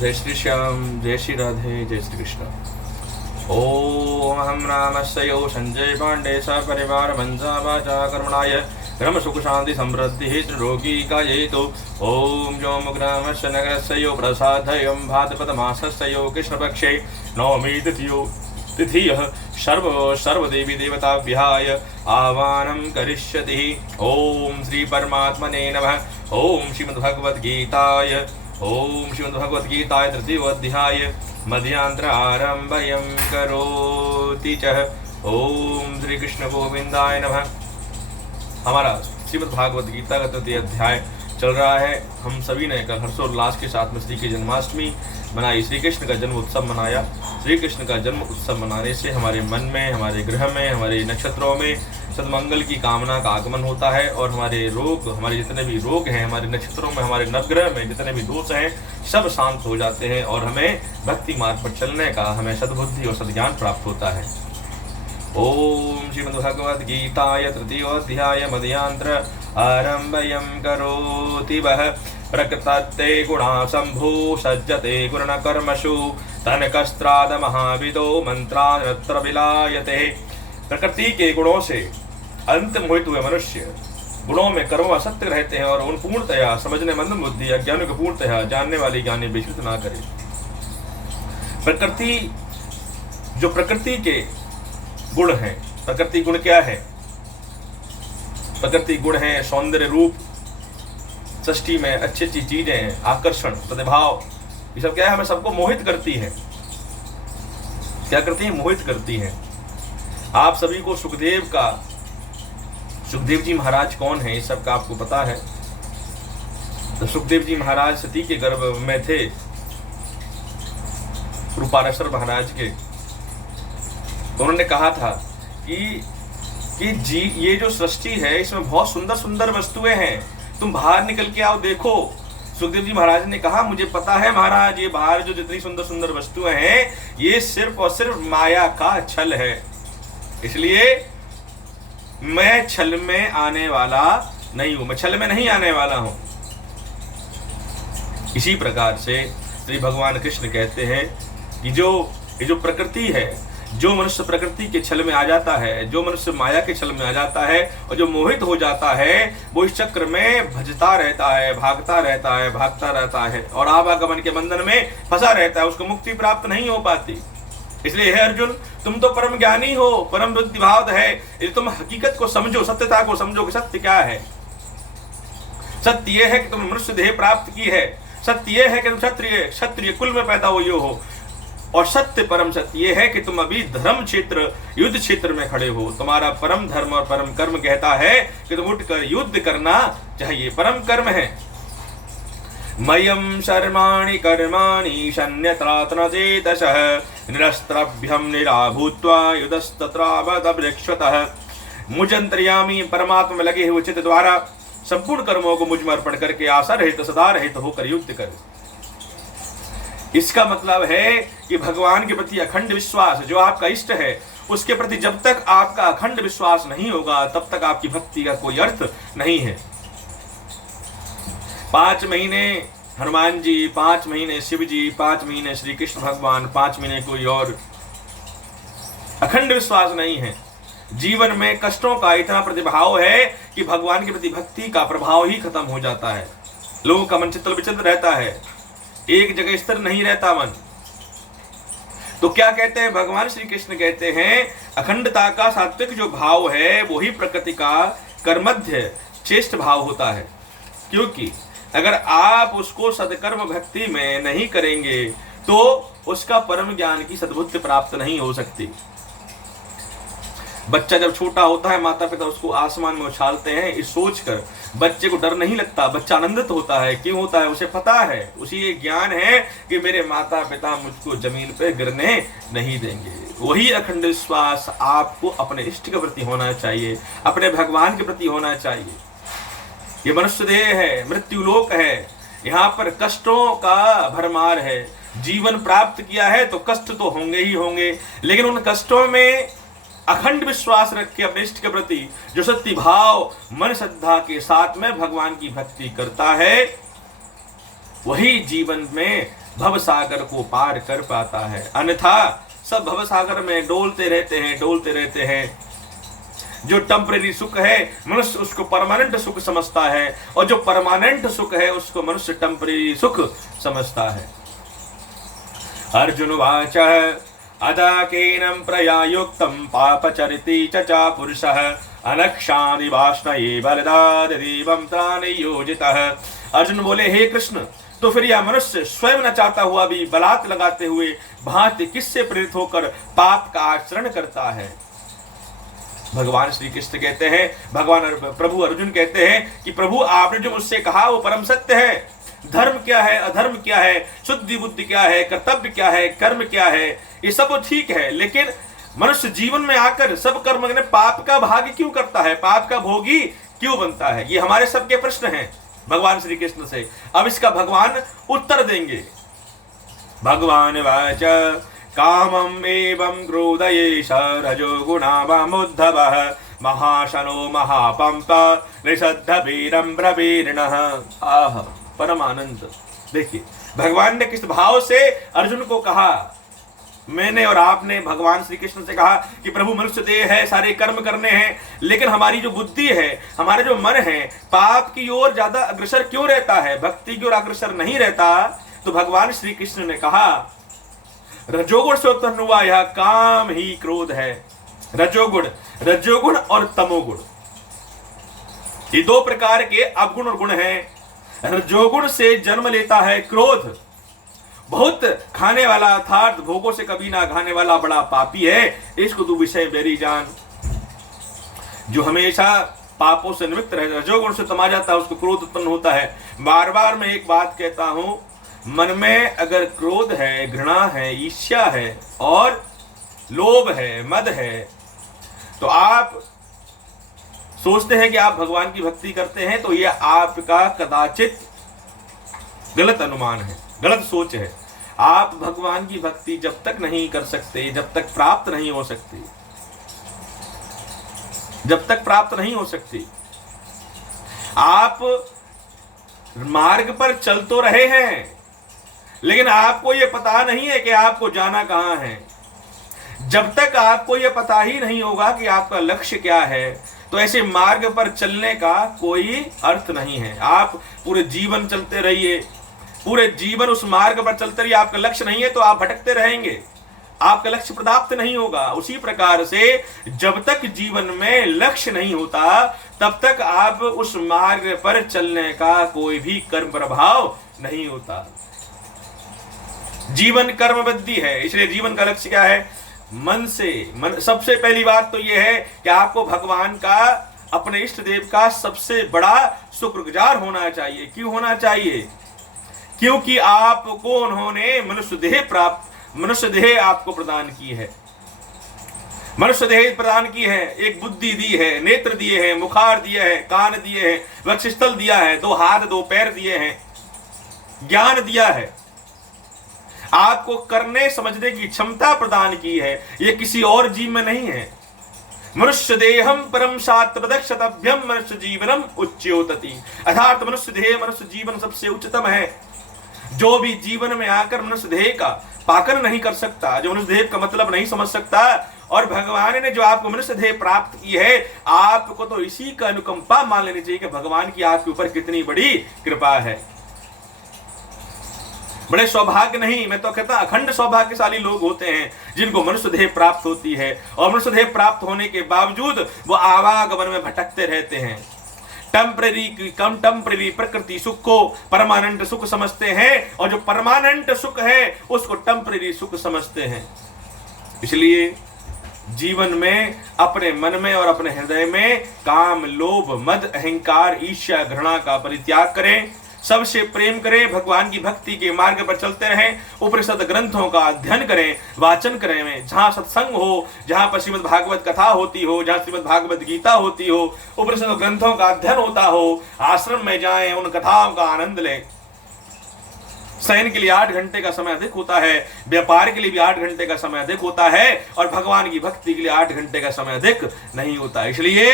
जय श्री श्याम, जय श्री राधे, जय श्री कृष्ण। ओम हम रामस्यो संजय पांडे सपरिवार वंशा वाचा कर्मणाय क्रम सुख शांति समृद्धि त्रिलोकी कायेतु। ओम जो मुग्रामस्य नगरस्यो प्रसादयं भाद्रपद मासस्यो कृष्णपक्षे नवमी तिथियः सर्वदेवी देवताभ्याय आह्वानं करिष्यति। ओम श्री परमात्मने नमः। ओम श्रीमद्भगवद्गीताय तृतीय अध्याय मध्यांतर आरंभयं करोति च। ओम श्री कृष्ण गोविंदाय नमः। हमारा श्रीमद् भागवत गीता का तृतीय अध्याय चल रहा है। हम सभी ने कल हर्षोल्लास के साथ में श्री की जन्माष्टमी मनाई, श्री कृष्ण का जन्म उत्सव मनाया। श्री कृष्ण का जन्म उत्सव मनाने से हमारे मन में, हमारे गृह में, हमारे नक्षत्रों में सदमंगल की कामना का आगमन होता है और हमारे रोग, हमारे जितने भी रोग हैं, हमारे नक्षत्रों में, हमारे नवग्रह में जितने भी दोष हैं, सब शांत हो जाते हैं और हमें भक्ति मार्ग पर चलने का, हमें सद्बुद्धि और सद्ज्ञान प्राप्त होता है। ओम श्रीमद्भगवद्गीताय तृतीय अध्याय मध्यांतर आरंभयं करोति वः। प्रकृतते गुणा शंभु सज्जते गुण कर्मसु तनकस्त्राद महाविदो मंत्रात्र विलायते। प्रकृति के गुणों से अंत मोहित हुए मनुष्य गुणों में कर्म असत्य रहते हैं और उन पूर्णतया समझने मंद बुद्धि अज्ञान को पूर्णतया जानने वाली ज्ञानी विचलित ना करे। प्रकृति, जो प्रकृति के गुण हैं, प्रकृति गुण क्या है? प्रकृति गुण है सौंदर्य, रूप, सृष्टि में अच्छी अच्छी चीजें, आकर्षण, सद्भाव, ये सब क्या है? हमें सबको मोहित करती है। क्या करती है? मोहित करती है। आप सभी को सुखदेव जी महाराज कौन है, इस सब का आपको पता है। तो सुखदेव जी महाराज सती के गर्भ में थे, रूपारेश्वर महाराज के। तो उन्होंने कहा था कि जी ये जो सृष्टि है इसमें बहुत सुंदर सुंदर वस्तुएं हैं, तुम बाहर निकल के आओ देखो। सुखदेव जी महाराज ने कहा मुझे पता है महाराज, ये बाहर जो जितनी सुंदर सुंदर वस्तुएं हैं ये सिर्फ और सिर्फ माया का छल है, इसलिए मैं छल में आने वाला नहीं हूं, मैं छल में नहीं आने वाला हूं। इसी प्रकार से श्री भगवान कृष्ण कहते हैं कि ये जो प्रकृति है, जो मनुष्य प्रकृति के छल में आ जाता है, जो मनुष्य माया के छल में आ जाता है और जो मोहित हो जाता है, वो इस चक्र में भजता रहता है, भागता रहता है और आवागमन के बंधन में फंसा रहता है, उसको मुक्ति प्राप्त नहीं हो पाती। इसलिए हे अर्जुन, तुम तो परम ज्ञानी हो, परम बुद्धि भाव है, यदि तुम हकीकत को समझो, सत्यता को समझो कि सत्य क्या है। सत्य यह है कि तुम मनुष्य देह प्राप्त की है, सत्य यह है कि तुम क्षत्रिय कुल में पैदा हुए हो, और सत्य परम सत्य यह है कि तुम अभी धर्म क्षेत्र, युद्ध क्षेत्र में खड़े हो। तुम्हारा परम धर्म और परम कर्म कहता है कि तुम उठकर युद्ध करना चाहिए, परम कर्म है। मयम शर्माणि कर्माणि शन्यत्रात्न चेतसः निरस्त्रभ्यम निराभूत्वा युधस्तत्रावदभ्यक्षतः। मुझ अंतर्यामी परमात्मा में लगे हुए चित्त द्वारा संपूर्ण कर्मों को मुझ में अर्पण करके आशा रहित, सदा रहित होकर युद्ध कर। इसका मतलब है कि भगवान के प्रति अखंड विश्वास, जो आपका इष्ट है उसके प्रति जब तक आपका अखंड विश्वास नहीं होगा तब तक आपकी भक्ति का कोई अर्थ नहीं है। 5 महीने हनुमान जी, 5 महीने शिव जी, 5 महीने श्री कृष्ण भगवान, 5 महीने कोई और, अखंड विश्वास नहीं है। जीवन में कष्टों का इतना प्रतिभाव है कि भगवान के प्रति भक्ति का प्रभाव ही खत्म हो जाता है। लोगों का मन चित्त विचलित रहता है, एक जगह स्थिर नहीं रहता मन। तो क्या कहते हैं भगवान श्री कृष्ण? कहते हैं अखंडता का सात्विक जो भाव है वो ही प्रकृति का कर्मध्य श्रेष्ठ भाव होता है, क्योंकि अगर आप उसको सदकर्म भक्ति में नहीं करेंगे तो उसका परम ज्ञान की सद्बुद्धि प्राप्त नहीं हो सकती। बच्चा जब छोटा होता है, माता पिता उसको आसमान में उछालते हैं, इस सोचकर बच्चे को डर नहीं लगता, बच्चा आनंदित होता है। क्यों होता है? उसे पता है, उसे ये ज्ञान है कि मेरे माता पिता मुझको जमीन पे गिरने नहीं देंगे। वही अखंड विश्वास आपको अपने इष्ट के प्रति होना चाहिए, अपने भगवान के प्रति होना चाहिए। ये मनुष्य देह है, मृत्यु लोक है, यहाँ पर कष्टों का भरमार है। जीवन प्राप्त किया है तो कष्ट तो होंगे ही होंगे, लेकिन उन कष्टों में अखंड विश्वास रख के अपने इष्ट के प्रति जो सत्य भाव मन श्रद्धा के साथ में भगवान की भक्ति करता है वही जीवन में भव सागर को पार कर पाता है। अन्यथा सब भव सागर में डोलते रहते हैं। जो टेम्परेरी सुख है मनुष्य उसको परमानेंट सुख समझता है, और जो परमानेंट सुख है उसको मनुष्य टेम्परेरी सुख समझता है। अर्जुन वाच अदाकेनं प्रयायुक्तं पापचरिति चचा पुरुषः अनक्षानि वाष्णये बलदाद देवं त्राणयोजितः। अर्जुन बोले, हे कृष्ण, तो फिर यह मनुष्य स्वयं न चाहता हुआ भी बलात् लगाते हुए भांति किससे प्रेरित होकर पाप का आचरण करता है। भगवान श्री कृष्ण कहते हैं, भगवान प्रभु अर्जुन कहते हैं कि प्रभु आपने जो मुझसे कहा वो परम सत्य है। धर्म क्या है, अधर्म क्या है, शुद्धि बुद्धि क्या है, कर्तव्य क्या है, कर्म क्या है, ये सब ठीक है, लेकिन मनुष्य जीवन में आकर सब कर्म करने पाप का भाग क्यों करता है, पाप का भोगी क्यों बनता है? ये हमारे सबके प्रश्न हैं भगवान श्री कृष्ण से। अब इसका भगवान उत्तर देंगे। भगवान वाच कामं एवं क्रोधयेष रजोगुणावमुद्धवः महाशनो महापंप निषद्ध वीरं ब्रवीरिणः। आह परमानंद। देखिए भगवान ने किस भाव से अर्जुन को कहा। मैंने और आपने भगवान श्री कृष्ण से कहा कि प्रभु मनुष्य देह है, सारे कर्म करने हैं, लेकिन हमारी जो बुद्धि है, हमारा जो मन है, पाप की ओर ज्यादा अग्रसर क्यों रहता है, भक्ति की ओर अग्रसर नहीं रहता। तो भगवान श्री कृष्ण ने कहा रजोगुण से उत्पन्न हुआ यह काम ही क्रोध है। रजोगुण और तमोगुण, ये दो प्रकार के अवगुण और गुण हैं। रजोगुण से जन्म लेता है क्रोध। बहुत खाने वाला अर्थात भोगों से कभी ना खाने वाला बड़ा पापी है, इसको तू विषय बेरी जान। जो हमेशा पापों से निमित्त रहे, रजोगुण से तमा जाता है, उसको क्रोध उत्पन्न होता है। बार बार मैं एक बात कहता हूं, मन में अगर क्रोध है, घृणा है, ईर्ष्या है और लोभ है, मद है, तो आप सोचते हैं कि आप भगवान की भक्ति करते हैं, तो यह आपका कदाचित गलत अनुमान है, गलत सोच है। आप भगवान की भक्ति जब तक नहीं कर सकते, जब तक प्राप्त नहीं हो सकती, जब तक प्राप्त नहीं हो सकती। आप मार्ग पर चल तो रहे हैं, लेकिन आपको यह पता नहीं है कि आपको जाना कहां है। जब तक आपको यह पता ही नहीं होगा कि आपका लक्ष्य क्या है, तो ऐसे मार्ग पर चलने का कोई अर्थ नहीं है। आप पूरे जीवन चलते रहिए, पूरे जीवन उस मार्ग पर चलते रहिए, आपका लक्ष्य नहीं है तो आप भटकते रहेंगे, आपका लक्ष्य प्राप्त नहीं होगा। उसी प्रकार से जब तक जीवन में लक्ष्य नहीं होता, तब तक आप उस मार्ग पर चलने का कोई भी कर्म प्रभाव नहीं होता। जीवन कर्मबद्धि है, इसलिए जीवन का लक्ष्य क्या है? मन सबसे पहली बात तो यह है कि आपको भगवान का, अपने इष्ट देव का सबसे बड़ा शुक्रगुजार होना चाहिए। क्यों होना चाहिए? क्योंकि आपको उन्होंने मनुष्य देह आपको प्रदान की है, मनुष्य देह प्रदान की है, एक बुद्धि दी है, नेत्र दिए हैं, मुखार दिए हैं, कान दिए हैं, वक्षस्थल दिया है, 2 हाथ 2 पैर दिए हैं, ज्ञान दिया है, आपको करने समझने की क्षमता प्रदान की है। यह किसी और जीव में नहीं है। मनुष्य देहम परम शास्त्रदक्षतभ्यम मनुष्य जीवनम उच्योतति। अर्थात मनुष्य देह, मनुष्य जीवन सबसे उच्चतम है। जो भी जीवन में आकर मनुष्य देह का पाकन नहीं कर सकता, जो मनुष्य देह का मतलब नहीं समझ सकता, और भगवान ने जो आपको मनुष्य देह प्राप्त की है, आपको तो इसी का अनुकंपा मान लेनी चाहिए कि भगवान की आपके ऊपर कितनी बड़ी कृपा है। बड़े सौभाग्य नहीं, मैं तो कहता अखंड सौभाग्यशाली लोग होते हैं जिनको मनुष्य देह प्राप्त होती है, और मनुष्य देह प्राप्त होने के बावजूद वो आवागमन में भटकते रहते हैं। टेम्परेरी प्रकृति सुख को परमानेंट सुख समझते हैं, और जो परमानेंट सुख है उसको टेम्परेरी सुख समझते हैं। इसलिए जीवन में, अपने मन में और अपने हृदय में काम, लोभ, मद, अहंकार, ईर्ष्या, घृणा का परित्याग करें। सबसे प्रेम करें, भगवान की भक्ति के मार्ग पर चलते रहें, उपनिषद ग्रंथों का अध्ययन करें, वाचन करें। जहां सत्संग हो, जहां पर श्रीमद् भागवत कथा होती हो, जहां श्रीमद् भागवत गीता होती हो, उपनिषद ग्रंथों का अध्ययन होता हो, आश्रम में जाएं, उन कथाओं का आनंद लें। शयन के लिए 8 घंटे का समय अधिक होता है, व्यापार के लिए भी 8 घंटे का समय अधिक होता है, और भगवान की भक्ति के लिए 8 घंटे का समय अधिक नहीं होता। इसलिए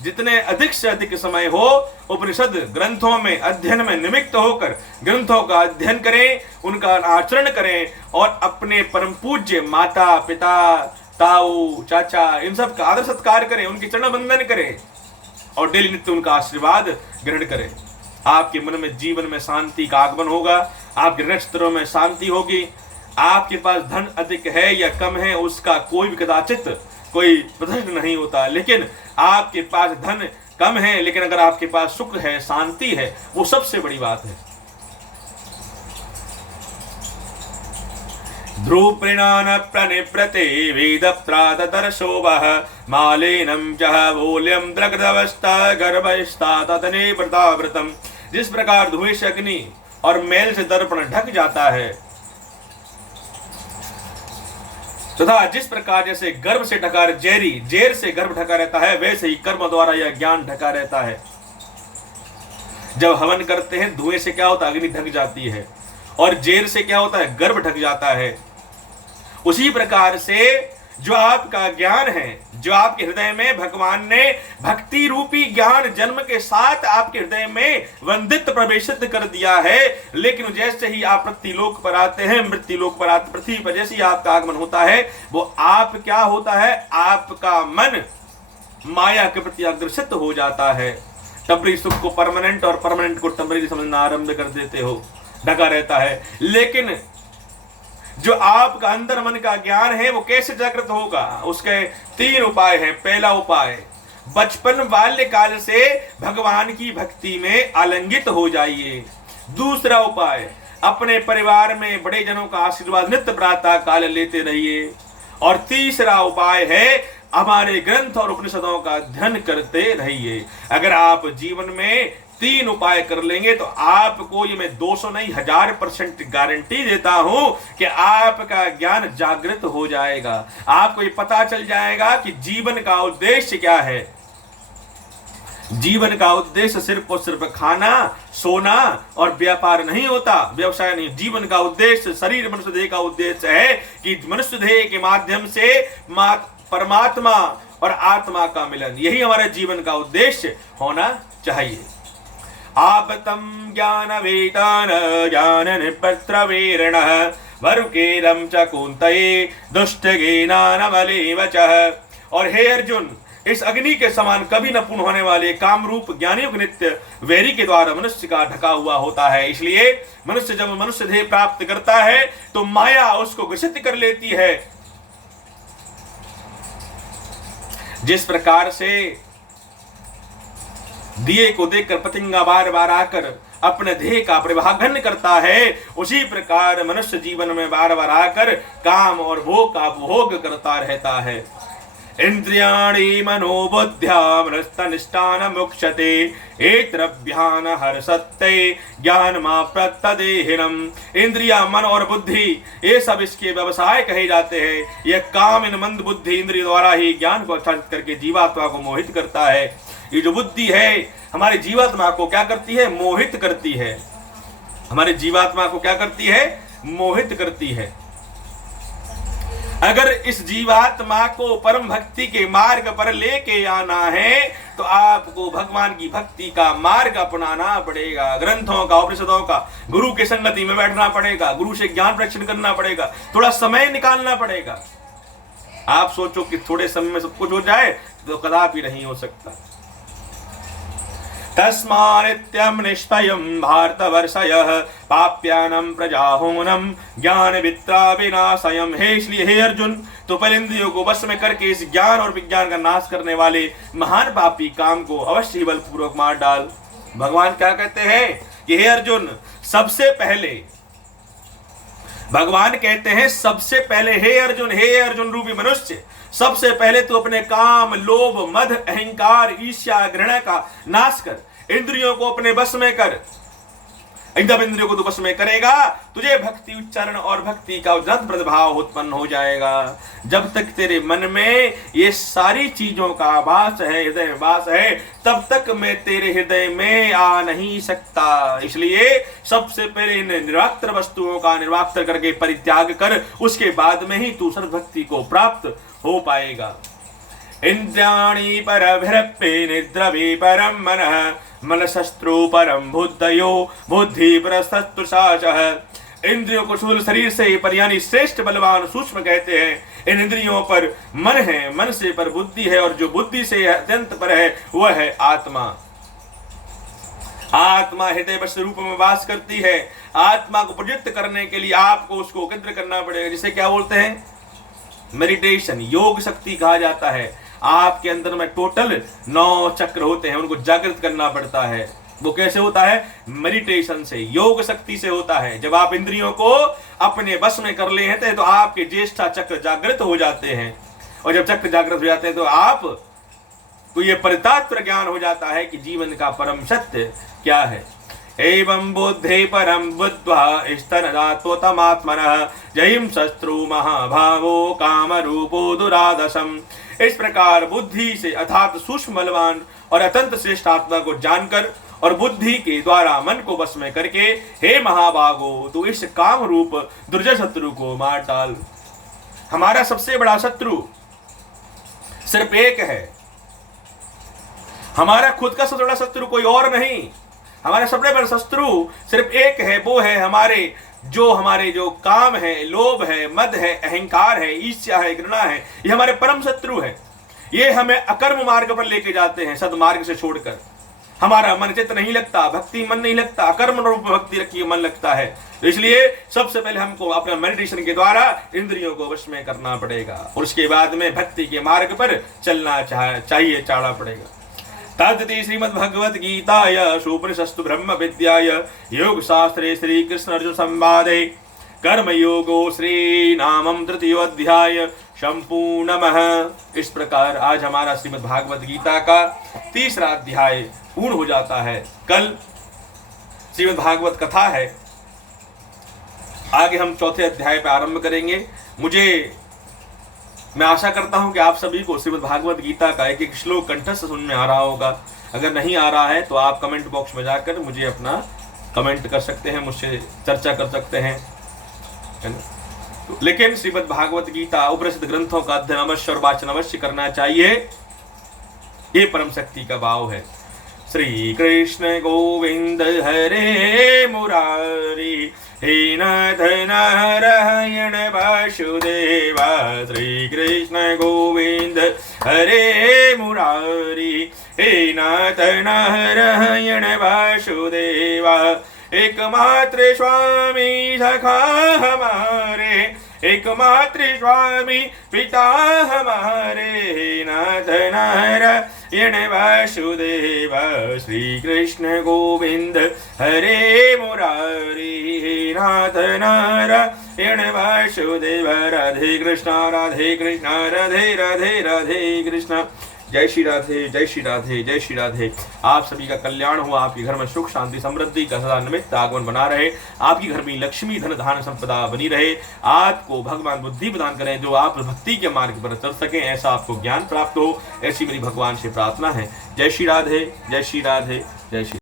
जितने अधिक से अधिक समय हो उपनिषद ग्रंथों में अध्ययन में निमित्त होकर ग्रंथों का अध्ययन करें, उनका आचरण करें और अपने परम पूज्य माता पिता ताऊ चाचा इन सब का आदर सत्कार करें, उनके चरण वंदन करें और डेली नित्य उनका आशीर्वाद ग्रहण करें। आपके मन में जीवन में शांति का आगमन होगा, आपके नक्षत्रों में शांति होगी। आपके पास धन अधिक है या कम है उसका कोई भी कदाचित कोई प्रश्न नहीं होता, लेकिन आपके पास धन कम है लेकिन अगर आपके पास सुख है, शांति है, वो सबसे बड़ी बात है। ध्रुवृणान प्रणिप्रते वेदप्रातदर्शोभः मालेनम जह वोल्यम द्रगदवस्था गर्भस्था तदने व्रताव्रतम। जिस प्रकार धुएं से अग्नि और मैल से दर्पण ढक जाता है तथा जिस प्रकार जैसे गर्भ से ढका जेर से गर्भ ढका रहता है, वैसे ही कर्म द्वारा यह ज्ञान ढका रहता है। जब हवन करते हैं धुएं से क्या होता है, अग्नि ढक जाती है, और जेर से क्या होता है, गर्भ ढक जाता है। उसी प्रकार से जो आपका ज्ञान है, जो आपके हृदय में भगवान ने भक्ति रूपी ज्ञान जन्म के साथ आपके हृदय में वंदित प्रवेशित कर दिया है, लेकिन जैसे ही आप पृथ्वीलोक पर आते हैं, मृत्युलोक पर आते, पृथ्वी पर जैसे ही आपका आगमन होता है, वो आप क्या होता है, आपका मन माया के प्रति अग्रसित हो जाता है। टेम्परेरी सुख को परमानेंट और परमानेंट को टेम्परेरी समझना आरंभ कर देते हो, ढका रहता है। लेकिन जो आपका अंदर मन का ज्ञान है वो कैसे जागृत होगा, उसके 3 उपाय हैं। पहला उपाय, बचपन बाल्यकाल से भगवान की भक्ति में आलिंगित हो जाइए। दूसरा उपाय, अपने परिवार में बड़े जनों का आशीर्वाद नित्य प्रातः काल लेते रहिए। और तीसरा उपाय है, हमारे ग्रंथ और उपनिषदों का अध्ययन करते रहिए। अगर आप जीवन में 3 उपाय कर लेंगे तो आपको ये मैं 200 नहीं 1000% गारंटी देता हूं कि आपका ज्ञान जागृत हो जाएगा। आपको ये पता चल जाएगा कि जीवन का उद्देश्य क्या है। जीवन का उद्देश्य सिर्फ और सिर्फ खाना, सोना और व्यापार नहीं होता, व्यवसाय नहीं। जीवन का उद्देश्य शरीर मनुष्य देह का उद्देश्य है कि मनुष्य देह के माध्यम से परमात्मा और आत्मा का मिलन, यही हमारे जीवन का उद्देश्य होना चाहिए। आपतम ज्ञान वेतान ज्ञान निपत्रवीरण वरुकेरम च कुंतये दुष्टगेनानमले वचः। और हे अर्जुन, इस अग्नि के समान कभी न पूर्ण होने वाले काम रूप ज्ञानियों नित्य वैरी के द्वारा मनुष्य का ढका हुआ होता है। इसलिए मनुष्य जब मनुष्य देह प्राप्त करता है तो माया उसको ग्रसित कर लेती है। जिस प्रकार से दिए को देखकर पतंगा बार बार आकर अपने देह का परिभागन करता है, उसी प्रकार मनुष्य जीवन में बार बार आकर काम और भोग का भोग करता रहता है। इंद्रियाणि मनोबुद्ध्यामनस्तनिष्ठान मुक्षते एत्रभ्यान हर्षते ज्ञानमाप्तदेहिनम्। इंद्रिया, मन और बुद्धि, ये सब इसके व्यवसाय कहे जाते हैं। यह काम इन मंद बुद्धि इंद्रिय द्वारा ही ज्ञान को आच्छादित करके जीवात्मा को मोहित करता है। ये जो बुद्धि है हमारी जीवात्मा को क्या करती है, मोहित करती है। हमारी जीवात्मा को क्या करती है, मोहित करती है। अगर इस जीवात्मा को परम भक्ति के मार्ग पर लेके आना है तो आपको भगवान की भक्ति का मार्ग अपनाना पड़ेगा। ग्रंथों का, उपनिषदों का, गुरु के संगति में बैठना पड़ेगा, गुरु से ज्ञान प्रेक्षण करना पड़ेगा, थोड़ा समय निकालना पड़ेगा। आप सोचो कि थोड़े समय में सब कुछ हो जाए तो कदापि नहीं हो सकता। तस्मानित्यं निष्ठयं भारतवर्षयः पाप्यानं प्रजाहूनं ज्ञान वित्ता विनाशयम्। हे, इसलिए हे अर्जुन, तो पहले इंद्रियों को वश में करके इस ज्ञान और विज्ञान का नाश करने वाले महान पापी काम को अवश्य ही बलपूर्वक मार डाल। भगवान क्या कहते हैं कि हे अर्जुन, सबसे पहले भगवान कहते हैं सबसे पहले हे अर्जुन रूपी मनुष्य, सबसे पहले तू अपने काम, लोभ, मद, अहंकार, ईर्ष्या, घृणा का नाश कर। इंद्रियों को अपने बस में कर। जब इंद्रियों को तू बस में करेगा तुझे भक्ति उच्चारण और भक्ति का उदात्त प्रभाव उत्पन्न हो जाएगा। जब तक तेरे मन में ये सारी चीजों का आभास है, हृदय में वास है, तब तक मैं तेरे हृदय में आ नहीं सकता। इसलिए सबसे पहले इन निराक्तर वस्तुओं का निर्वाक्तर करके परित्याग कर, उसके बाद में ही तू सर्वभक्ति को प्राप्त हो पाएगा। इंद्रियाणि परभिरप्ये निद्रवे परम मनः मनसस्त्रो परम बुद्धयो बुद्धि परस्तु साचः। इंद्रियों को स्थूल शरीर से पर यानी श्रेष्ठ बलवान सूक्ष्म कहते हैं। इन इंद्रियों पर मन है, मन से पर बुद्धि है, और जो बुद्धि से अत्यंत पर है वह है आत्मा। आत्मा हृदय बस रूप में वास करती है। आत्मा को प्रयुक्त करने के लिए आपको उसको केंद्र करना पड़ेगा, जिसे क्या बोलते हैं, मेडिटेशन, योग शक्ति कहा जाता है। आपके अंदर में टोटल 9 चक्र होते हैं, उनको जागृत करना पड़ता है। वो कैसे होता है, मेडिटेशन से, योग शक्ति से होता है। जब आप इंद्रियों को अपने बस में कर लेते हैं तो आपके ज्येष्ठा चक्र जागृत हो जाते हैं, और जब चक्र जागृत हो जाते हैं तो आप को ये परितात्पर ज्ञान हो जाता है कि जीवन का परम सत्य क्या है। एवं बुद्धे परम बुद्ध्वा स्तनदात्मोत्तमात्मनः जयिं शत्रु महाभावो काम रूपो दुरादसम। इस प्रकार बुद्धि से अर्थात सूक्ष्म बलवान और अत्यंत श्रेष्ठ आत्मा को जानकर और बुद्धि के द्वारा मन को वश में करके, हे महाभागो, तो इस काम रूप दुर्जय शत्रु को मार डाल। हमारा सबसे बड़ा शत्रु सिर्फ एक है, हमारा खुद का सबसे बड़ा शत्रु कोई और नहीं। हमारा सबसे बड़ा शत्रु सिर्फ एक है, वो है हमारे जो काम है, लोभ है, मद है, अहंकार है, ईर्ष्या है, घृणा है। ये हमारे परम शत्रु है। ये हमें अकर्म मार्ग पर लेके जाते हैं, सदमार्ग से छोड़कर। हमारा मन चित्त नहीं लगता, भक्ति मन नहीं लगता, अकर्म रूप भक्ति रखिए मन लगता है। तो इसलिए सबसे पहले हमको अपना मेडिटेशन के द्वारा इंद्रियों को वश में करना पड़ेगा, और उसके बाद में भक्ति के मार्ग पर चलना चाहिए, चढ़ना पड़ेगा। तद्ति श्रीमद्भगवद गीताय सुपनिषत्सु ब्रह्म विद्याय योग शास्त्रे श्री कृष्ण अर्जुन संवादे कर्म योगो श्री नामम तृतीयोऽध्याय संपूर्णमः। इस प्रकार आज हमारा श्रीमद् भागवत गीता का 3रा अध्याय पूर्ण हो जाता है। कल श्रीमद् भागवत कथा है, आगे हम 4थे अध्याय पे आरंभ करेंगे। मैं आशा करता हूं कि आप सभी को श्रीमद् भागवत गीता का एक एक श्लोक कंठस्थ सुन में आ रहा होगा। अगर नहीं आ रहा है तो आप कमेंट बॉक्स में जाकर मुझे अपना कमेंट कर सकते हैं, मुझसे चर्चा कर सकते हैं, है ना। लेकिन श्रीमद् भागवत गीता उपनिषद ग्रंथों का अध्ययन अवश्य और वाचन अवश्य करना चाहिए, ये परम शक्ति का भाव है। श्री कृष्ण गोविंद हरे मुरारी हे नाथ नारायण वासुदेवा। श्री कृष्ण गोविंद हरे मुरारी हे नाथ नारायण वासुदेवा। एकमात्र स्वामी सखा हमारे, एकमात्र स्वामी पिता हमारे, नाथ नारायण वासुदेव। श्री कृष्ण गोविंद हरे मुरारी हे नाथ नारायण वासुदेव। राधे कृष्ण राधे कृष्ण राधे राधे राधे कृष्ण। जय श्री राधे, जय श्री राधे, जय श्री राधे। आप सभी का कल्याण हो, आपके घर में सुख शांति समृद्धि का सदा निमित्त आगमन बना रहे, आपकी घर में लक्ष्मी धन धान संपदा बनी रहे, आपको भगवान बुद्धि प्रदान करें, जो आप भक्ति के मार्ग पर चल सकें, ऐसा आपको ज्ञान प्राप्त हो, ऐसी मेरी भगवान से प्रार्थना है। जय श्री राधे, जय श्री राधे, जय श्री